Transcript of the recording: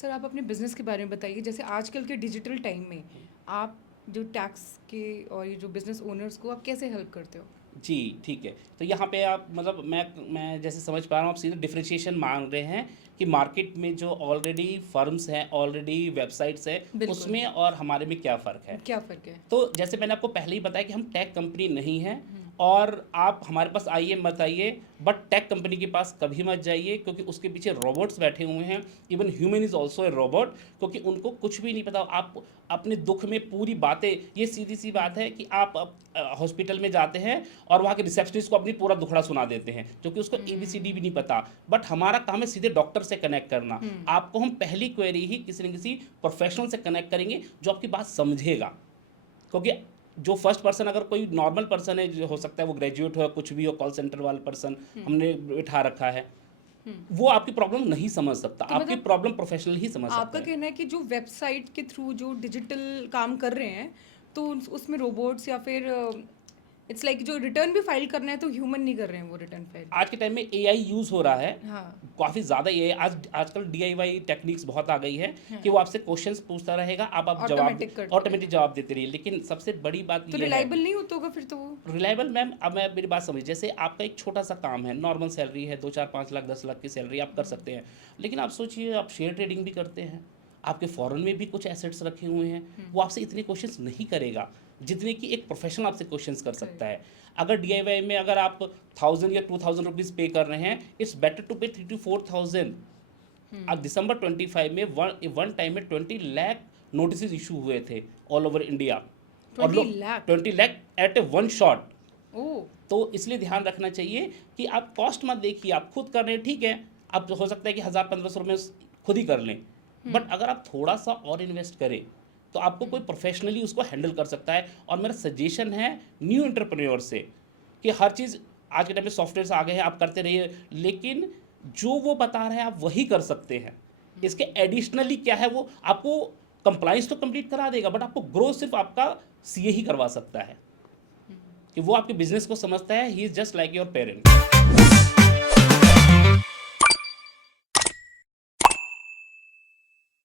Sir आप अपने business के बारे में बताइए, जैसे आजकल के डिजिटल टाइम में आप जो टैक्स के और ये जो बिजनेस ओनर्स को आप कैसे हेल्प करते हो? जी, ठीक है। तो यहाँ पे आप मतलब मैं जैसे समझ पा रहा हूँ आप सीधे डिफरेंशिएशन माँग रहे हैं कि मार्केट में जो ऑलरेडी फर्म्स हैं, ऑलरेडी वेबसाइट्स हैं, बिल्कुल। उसमें और हमारे में क्या फ़र्क है? क्या फ़र्क है? तो जैसे मैंने आपको पहले ही बताया कि हम टेक कंपनी नहीं हैं हम्म। और आप हमारे पास आइए मत आइए, बट टेक कंपनी के पास कभी मत जाइए क्योंकि उसके पीछे रोबोट्स बैठे हुए हैं। Even human is also a robot, क्योंकि उनको कुछ भी नहीं पता। आप अपने दुख में पूरी बातें, ये सीधी सी बात है कि आप हॉस्पिटल में जाते हैं और वहाँ के रिसेप्शनिस्ट को अपनी पूरा दुखड़ा सुना देते हैं क्योंकि उसको ABCD भी नहीं पता। बट हमारा काम है सीधे डॉक्टर से कनेक्ट करना। आपको हम पहली क्वेरी ही किसी न किसी प्रोफेशनल से कनेक्ट करेंगे जो आपकी बात समझेगा, क्योंकि जो फर्स्ट पर्सन अगर कोई नॉर्मल पर्सन है, जो हो सकता है वो ग्रेजुएट हो, कुछ भी हो, कॉल सेंटर वाला पर्सन हमने बिठा रखा है, वो आपकी प्रॉब्लम नहीं समझ सकता। तो आपकी मतलब प्रॉब्लम प्रोफेशनल ही समझ सकता आपका है। कहना है कि जो वेबसाइट के थ्रू जो डिजिटल काम कर रहे हैं, तो उसमें रोबोट्स या फिर इट्स लाइक जो रिटर्न भी फाइल करना है तो ह्यूमन नहीं कर रहे हैं वो रिटर्न फाइल। आज के टाइम में AI यूज़ हो रहा है, हाँ। काफ़ी ज़्यादा AI। आजकल DIY टेक्निक्स बहुत आ गई है हाँ। कि वो आपसे क्वेश्चंस पूछता रहेगा, आप जवाब ऑटोमेटिक करते ऑटोमेटिक जवाब देते रहिए। लेकिन सबसे बड़ी बात तो ये है, रिलायबल नहीं होता होगा फिर तो वो। रिलायबल मैम, अब मैं मेरी बात समझिए। जैसे आपका एक छोटा सा काम है, नॉर्मल सैलरी है, 2 4 5 लाख 10 लाख की सैलरी आप कर सकते हैं। लेकिन आप सोचिए, आप शेयर ट्रेडिंग भी करते हैं, आपके फॉरेन में भी कुछ एसेट्स रखे हुए हैं, वो आपसे इतने क्वेश्चंस नहीं करेगा जितने कि एक प्रोफेशनल आपसे क्वेश्चंस कर सकता है। अगर DIY में अगर आप 1000 या 2000 रुपीज़ पे कर रहे हैं, इट्स बेटर टू पे 3 to 4000। अब दिसंबर 25 में वन टाइम में 20 लाख नोटिस इशू हुए थे ऑल ओवर इंडिया, और 20 लोग लाख 20 लाख एट ए वन शॉट। ओह। तो इसलिए ध्यान रखना चाहिए कि आप कॉस्ट मत देखिए। आप खुद कर रहे हैं, ठीक है, अब हो सकता है कि 1000 1500 में खुद ही कर लें, बट अगर आप थोड़ा सा और इन्वेस्ट करें तो आपको कोई प्रोफेशनली उसको हैंडल कर सकता है। और मेरा सजेशन है न्यू एंटरप्रेन्योर से कि हर चीज़ आज के टाइम में सॉफ्टवेयर आ गए हैं, आप करते रहिए, लेकिन जो वो बता रहे हैं आप वही कर सकते हैं। इसके एडिशनली क्या है, वो आपको कंप्लाइंस तो कंप्लीट करा देगा, बट आपको ग्रो सिर्फ आपका CA ही करवा सकता है, कि वो आपके बिजनेस को समझता है। He is just like your parent.